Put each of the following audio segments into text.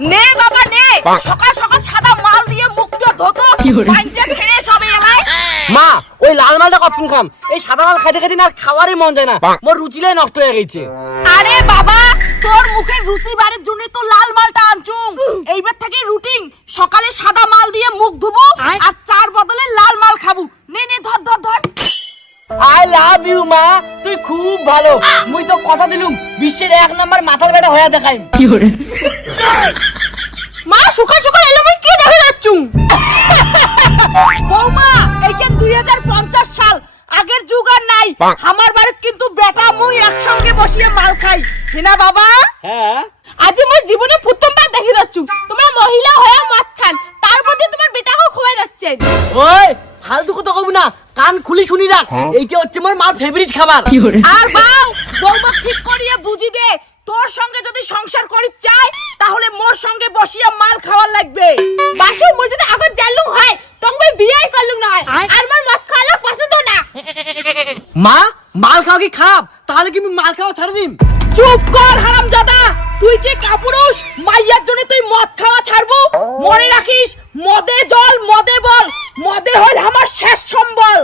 নে বাবা নে, সকাল সকাল সাদা মাল দিয়ে মুখটা ধোতো, পানিটা ঢেলে সবে এলাই। মা ওই লাল মালটা কতক্ষণ খাম? এই সাদা মাল খাইতে খাইতে না খাওয়ারই মন যায় না, মোর রুচিলাই নষ্ট হয়ে গেছে। আরে বাবা, তোর মুখের রুচি বাড়ির জন্য তো লাল মালটা আনছুম। এইবার থেকে রুটিন সকালে সাদা মাল দিয়ে মুখ ধুবো আর চার বদলে লাল মাল খাবো। নে নে ধর ধর ধর। আই লাভ ইউ মা, তুই খুব ভালো। মুই তো কথা দিলুম বিশ্বের 1 নাম্বার মাথার বেটা হয়ে দেখাই। মা সকাল সকাল এলো মই কি দেখে যাচ্ছু? বৌমা এইখান 2050 সাল, আগের যুগ আর নাই। আমার বাড়িত কিন্তু বেটা মুই একসঙ্গে বসিয়ে মাল খাই। হেনা বাবা? হ্যাঁ। আজি মই জীবনে প্রথমবার দেখে যাচ্ছু তোমরা মহিলা হয়ে মদ খান, তার মধ্যে তোমার বেটাকে খোয়া যাচ্ছে। ওই ফালতু কথা কইবি না, কান খুলি শুনি রাখ। এইটা হচ্ছে মোর মার ফেভারিট খাবার। আর বাউ বৌমা ঠিক করিয়ে বুঝি দে, তোর সঙ্গে যদি সংসার করি চাই তাহলে মোর সঙ্গে বসিয়া মাল খাওয়ার লাগবে। বাসু মই যদি আগত জানলু হয় তবে বিয়েই করলু না হয়, আর মোর মদ খাওয়া পছন্দ না। মা মাল খাওয়া কি খারাপ? তাহলে কি আমি মাল খাওয়া ছাড়ে দিম? চুপ কর হারামজাদা, তুই কি কাপুরুষ? মাইয়ার জন্য তুই মদ খাওয়া ছাড়বো? মনে রাখিস, মদে জল মদে বল, মদে হল আমার শেষ সম্বল।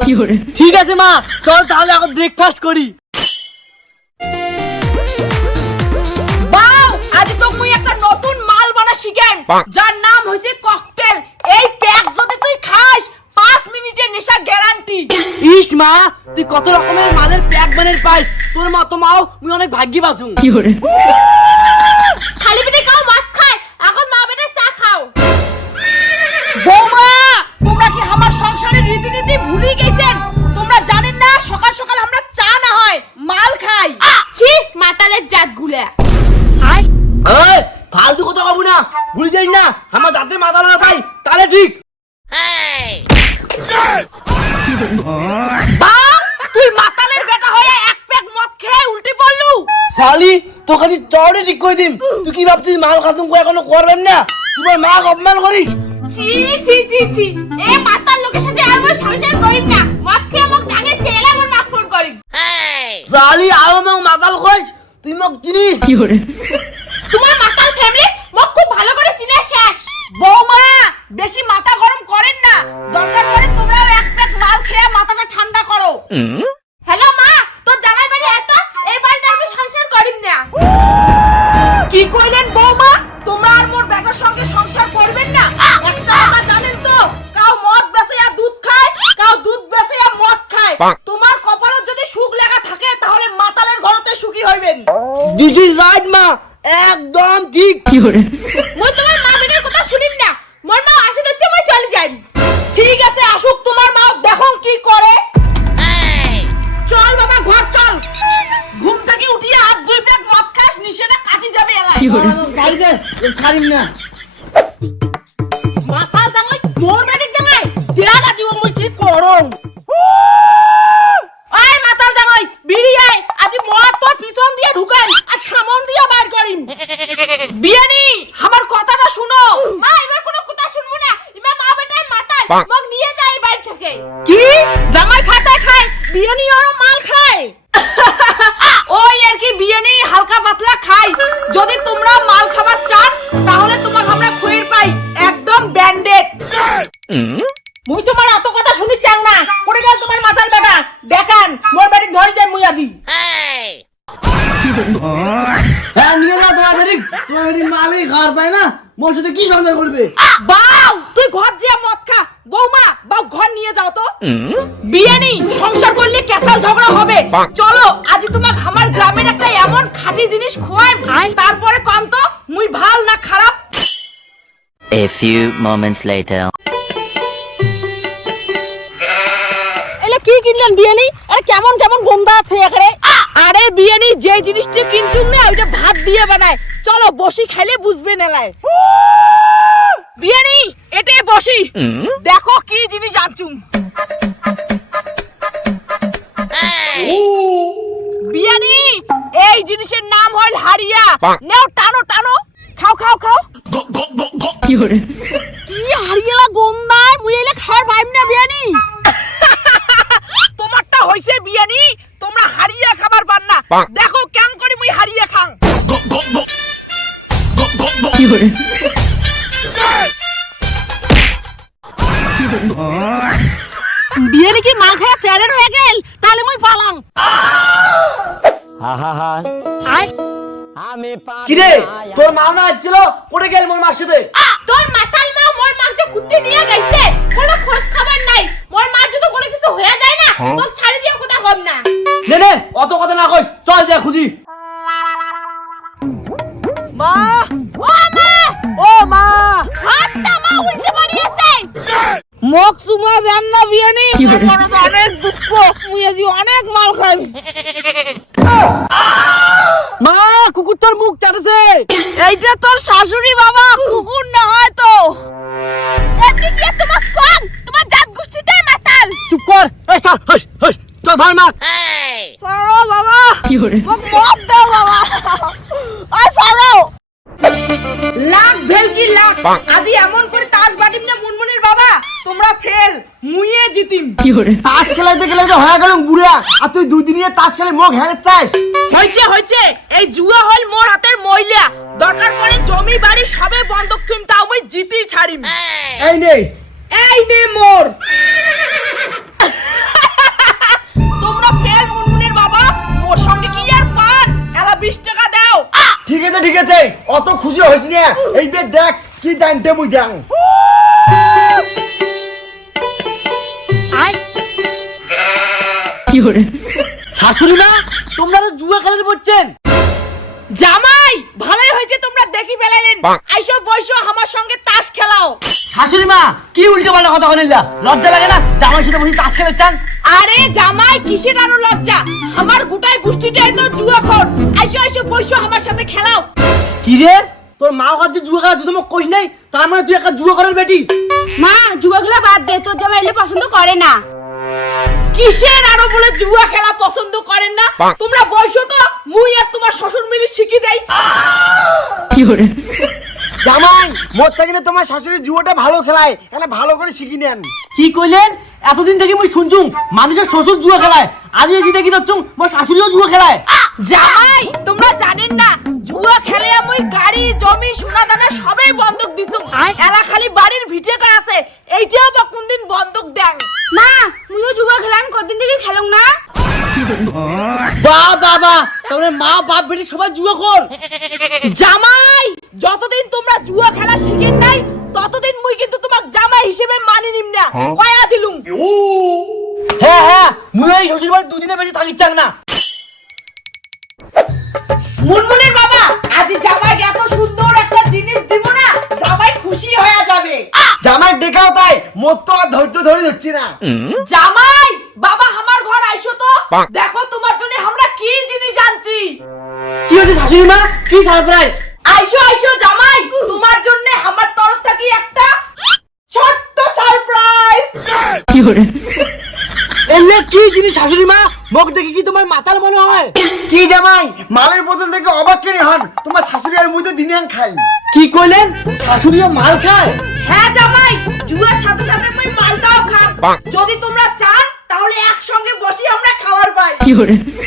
ঠিক আছে মা, চল তাহলে এখন ব্রেকফাস্ট করি। বাউ আজ তো মুই একটা নতুন মাল বানা শিখেন, যার নাম হইছে ককটেল। এই প্যাক যদি তুই খাস 5 মিনিটের নেশা গ্যারান্টি। ইস মা, তুই কত রকমের মালের প্যাক বানের পাইস। তোর মতো মাও মুই অনেক ভাগ্যি বাসুম। খালি পেটে কাও মদ খায়, এখন মা বেটা চা খাও। বৌমা তোমরা কি আমার সংসারের রীতিনীতি ভুলে গেছেন? তোমরা জানেন না সকাল সকাল আমরা চা না হয় মাল খাই। ছি মাতালের জাতগুলা। এই ফালতু কথা কইবো না, ভুলে যাই না আমার দাঁতে মাথা লাগা পাই তাহলে ঠিক। বাউ তুই মাতালের বেটা হয়ে এক প্যাক মদ খেয়ে উল্টে পড়লু। শালি তো খালি চড়ে ঠিক কই দিম। তুই কি ভাবছিস মাল খাতুম কই এখনো করবেন না? তোমার মা অপমান করিস? ছি ছি ছি ছি, এ মাতাল লোকের সাথে আর মই সংসার করিম না। মদ খেয়ে মোক ডাঙে চেলা মোর মাথ ফোন করিম। শালি আলো মক মাতাল কইস? তুই মক চিনিস? তোমার মাতাল ফ্যামিলি মোক খুব ভালো করে চিনে শেষ। বৌমা বেশি মাথা গরম করেন না, দরকার পড়ে তোমরাও এক প্যাক মাল খেয়ে মাথাটা ঠান্ডা করো। হ্যালো মা, তোর জামাই বাড়ি এত, এই বাড়িতে আমি সংসার করিম না। কি কইলেন বৌমা? তোমরা আর মোর বেটার সঙ্গে সংসার করবেন না? একটা কথা জানেন তো, কাও মদ বেচে আর দুধ খায়, কাও দুধ বেচে আর মদ খায়। তোমার কপালে যদি সুখ লেখা থাকে তাহলে মাতালের ঘরতে সুখী হইবেন। দিস ইজ রাইট মা, একদম ঠিক। মই তোমার মা বেটার কথা শুনিম না, মোর মা আসে দিচ্ছে মই চলে যাই। ঠিক আছে আসুক তোমার মা, দেখো কি করে। চল বাবা ঘর চল, ঘুম থেকে উঠিয়ে আর 2 প্যাক মদ খাস, নিশেটা কাটি যাবে এলাই। বাড়িতে ছাড়িম না। মাথা জামাই মোর বেটিক জামাই দেয়া গাজিও মই কি করম। আয় মাতাল জামাই বিড়ি আয়, আজি মদ তোর পিছন দিয়ে ঢুকাই আর সামন দিয়ে বার করিম। বিয়ানি আমার কথাটা শুনো। মা এবার কোনো কথা শুনবো না, ইমা মা বেটাই মাতাল, মগ নিয়ে যাই বাড়ি থেকে। কি জামাই খাতা খায়, বিয়ানি আর মাল খায়? ওই আর কি বিয়ানি হালকা পাতলা খাই। যদি তোমরা মাল খাবার চান তাহলে তোমাকে আমরা খুঁড়ির পাই একদম ব্যান্ডেড। মুই তোমার এত কথা শুনি চাং না, পড়ে গেল তোমার মাথার বেটা। দেখান মোর বাড়ি ধরে যাই মুই আজি। হ্যাঁ নিয়ে না তোমার বেরিক, তোমার বেরিক মালই খাওয়ার পায় না, মোর সাথে কি সংসার করবে? বাউ তুই ঘর যে মদ খা। বৌমা বাউ ঘর নিয়ে যাও তো। বিয়ানি সংসার করলে কেসাল ঝগড়া হবে। চলো আজি তোমাক আমার গ্রামের একটা এমন খাঁটি জিনিস খোয়াই, তারপরে কন্ত মুই ভাল না খারাপ। A few moments later. এলে কি কিনলেন বিয়ানি? আরে কেমন কেমন গন্ধ আছে এখানে। আরে বিয়ানি যে জিনিসটা কিনছুম না ওইটা ভাত দিয়ে বানায়, চলো বসি খাইলে বুঝবে নেলায়। বিয়ানি এতে বসি, দেখো কি জিনিস আনছুম। বিয়ানি এই জিনিসের নাম হল হারিয়া। নাও টানো টানো, খাও খাও খাও। কি হারিয়া গন্ধায়, মুই এলে খাওয়ার পাইম না বিয়ানি। তোমারটা হইছে বিয়ানি, তোমরা হারিয়া খাবার পান না। দেখো কেন করে মুই হারিয়া খাং। বিয়ে নাকি মাল খায়া চ্যারের হয়ে গেল, তাহলে মুই পালাম। কিরে তোর মা না আসছিল, কোটে গেল মোর মার সাথে? তোর মাতাল মা মোর মাকে যে কুত্তে নিয়ে গেছে, কোনো খোঁজ খবর নাই। মোর মা যদি কোনো কিছু হয়ে যায় না, তোর ছাড়ি দিয়ে কথা কম না। নে নে অত কথা না কইস, চল যা খুঁজি। মা, ও মা, ও মা, হাতটা মা উল্টে মারিয়েছে। মোক চুমা দেন না বিয়ানি, মনে তো অনেক দুঃখ, মুই আজি অনেক মাল খাই। মা কুকুর তোর মুখ চাটেছে। এইটা তোর শাশুড়ি বাবা, কুকুর না হয় তো। এমনি কি তোমার কোন, তোমার জাত গোষ্ঠীটাই মাতাল। চুপ কর, এই চল হস হস, চল ধর মা। সরো বাবা, মোক মদ দাও বাবা, আয় সরো। লাখ ভেলকি লাখ, আজি এমন করে তাস বাটিম না মুনমুনির বাবা, তোমরা ফেল, মুইয়ে জিতিম। তাস খেলাইতে খেলাইতে হয়ে গেল বুড়া, আর তুই দুদিনে তাস খেলে মুখ হেরে চাস। হইছে হইছে, এই জুয়া হল মোর হাতের ময়লা। দরকার পড়ে জমি বাড়ি সবে বন্ধক থুম, তাও মুই জিতি ছাড়িম। এই নে, এই নে মোর। তোমরা ফেল মুনমুনির বাবা, মোর সঙ্গে কি আর পান, এলা 20 টাকা দাও। ঠিক আছে, অত খুশি হইছ না। এই বে দেখ কি দাইনতে মুই দাং। শাশুড়ি মা, তোমরা তো জুয়া খেলাতে বলছেন? জামাই, ভালোই হয়েছে তোমরা দেখি ফেলাইলেন। আইসো বইসো আমার সঙ্গে তাস খেলাও। শাশুড়ি মা কি উল্টো পাল্টা কথা বলিলা? লজ্জা লাগে না জামাই সাথে বসে তাস খেলে চান? আরে জামাই, কিসের আরো লজ্জা, আমার গোটাই গোষ্ঠীটাই তো জুয়াখোর। আইসো আইসো বইসো আমার সাথে খেলাও। কি রে, তোর মা কাছে জুয়া খেলা তুই মোক কইস নাই, তার মানে তুই একটা জুয়া করার বেটি? মা, জুয়া খেলা বাদ দে, তোর জামাই এলে পছন্দ করে না। কিসের আরো বলে জুয়া খেলা পছন্দ করেন না? তোমরা বইসো তো, মুই আর তোমার শ্বশুর মিলে শিখি দেই। জামাই, মোর থেকে তোমার শাশুড়ি জুয়াটা ভালো খেলায়, এখানে ভালো করে শিখি নেন। কি কইলেন? এতদিন থেকে মুই শুনছুম মানুষের শ্বশুর জুয়া খেলায়, আজ এসে দেখি দচ্ছুম মোর শাশুড়িও জুয়া খেলায়। জামাই, তোমরা জানেন না, জুয়া খেলে আমি গাড়ি জমি সোনা দানা সবই বন্ধক দিছুম। এলা খালি বাড়ির ভিটেটা আছে, এইটাও বা কোনদিন বন্ধক দেন। মা, মুইও জুয়া খেলাম, কতদিন থেকে খেলুম না। বাবা, তাহলে মা বাপ বেটি সবাই জুয়া কর। জামাই, যতদিন তোমরা জুয়া খেলা শিখেন নাই, ততদিন মুই কিন্তু তোমাক জামাই হিসেবে মানি নিম না। কয়া দিলুম। হ্যাঁ, মুই এই শ্বশুর বাড়ি দুদিনে বেশি থাকি চাক না। মুনমুনির বাবা, আজ জামাই এত সুন্দর একটা জিনিস দিব না, জামাই খুশি হয়ে যাবে। জামাই দেখাও তাই, মোর তো আর ধৈর্য ধরে যাচ্ছি না। জামাই বাবা, আমার ঘর আইসো তো, দেখো তোমার জন্য আমরা কি জিনিস আনছি। কি হচ্ছে শাশুড়ি মা, কি সারপ্রাইজ? আইসো আইসো জামাই, তোমার জন্য আমার তরফ থেকে একটা ছোট্ট সারপ্রাইজ। এলে কি জিনিস শাশুড়ি মা, মুখ দেখে কি তোমার মাতাল মনে হয়? কি জামাই, মালের বোতল থেকে অবাক কেন হন? তোমার শাশুড়ি আর মুই তো দিনে খাই। কি কইলেন? শাশুড়িও মাল খায়? হ্যাঁ জামাই, জুয়ার সাথে সাথে আমি মালটাও খাব। যদি তোমরা চান তাহলে একসঙ্গে বসি আমরা খাবার পাই।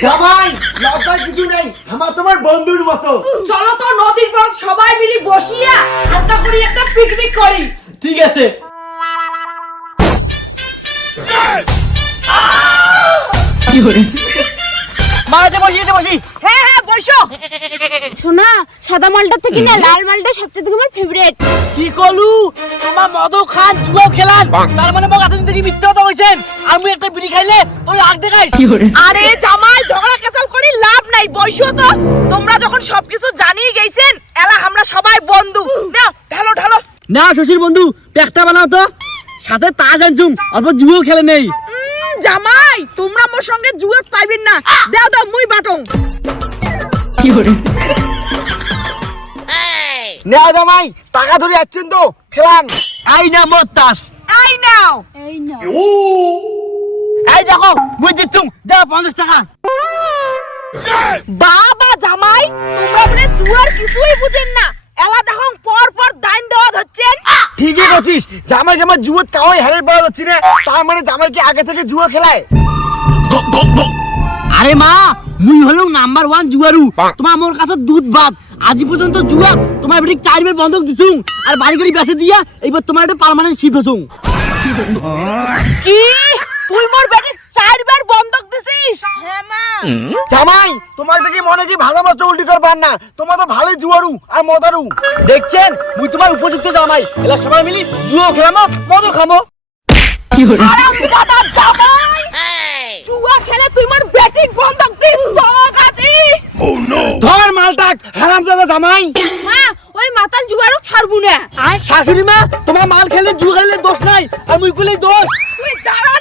জামাই, লজ্জার কিছু নেই, আমার তোমার বন্ধুর মতো। চলো তো নদীর পাড় সবাই মিলে বসিয়া হালকা করে একটা পিকনিক করি। ঠিক আছে। মারাতে বসি। হ্যাঁ বসো। শোনা, সাদা মালটা থেকে না লাল মালটা সবচেয়ে থেকে আমার ফেভারিট। কি কলু, তোমার মদও খান জুয়াও খেলান, তার মানে মোক এতদিন থেকে মিথ্যা কথা কইছেন, আর মুই একটা বিড়ি খাইলে তুই রাগ দেখাইস? আরে জামাই, ঝগড়া কেসাল করি লাভ নাই, বসো তো। তোমরা যখন সবকিছু জানিয়ে গেছেন, এলা আমরা সবাই বন্ধু। নাও ঢালো। না শ্বশুর বন্ধু, পেকটা বানাও তো, সাথে তাস আনছুম, অল্প জুয়াও খেলে নেই। জামাই, তোমরা মোর সঙ্গে জুয়া পাইবেন না, দাও মুই বাটং। না জামাই, টাকা ধরে যাচ্ছেন তো, খেলান। এই না মোর তাস। এই নাও। এই দেখো, মুই দিচ্ছুম, দাও 50 টাকা। বাবা জামাই, তোমরা বলে জুয়ার কিছুই বুঝেন না, এলা দেখো পর দাইন দেওয়া হচ্ছেন। ঠিকই বলছিস, জামাই জুয়াত কাওয়াই হারের পাওয়া যাচ্ছে না, তার মানে জামাই কি আগে থেকে জুয়া খেলায়? আরে মা, মুই হলো নাম্বার 1 জুয়ারু, তোমার মোর কাছে দুধ ভাত, আজ পর্যন্ত জুয়া তোমার বেটি 4 বার বন্ধক দিছুম আর বাড়ি গাড়ি বেচে দিয়া এইবার তোমার একটা পার্মানেন্ট শিফট হছুম। কি তুই মোর বেটি 4 বার বন্ধক দিছিস? হ্যাঁ মা। জামাই তোমার দেখি মনে কি ভালো মতো উল্টি করবার না, তোমার তো ভালোই জুয়ারু আর মদারু। দেখছেন মুই তোমার উপযুক্ত জামাই, এলা সবাই মিলি জুয়া খেলামো মদও খামো। হারামজাদা জামাই জুয়া খেলে তুই মোর বেটি বন্ধক দিস তোর কাছে। ধর মালটাক হারামজাদা জামাই। মা ওই মাতাল জুয়ারও ছাড়বো না। শাশুড়ি মা তোমার মাল খেলে জুয়া খেলে দোষ নাই আর মুই কইলে দোষ। তুই দাঁড়া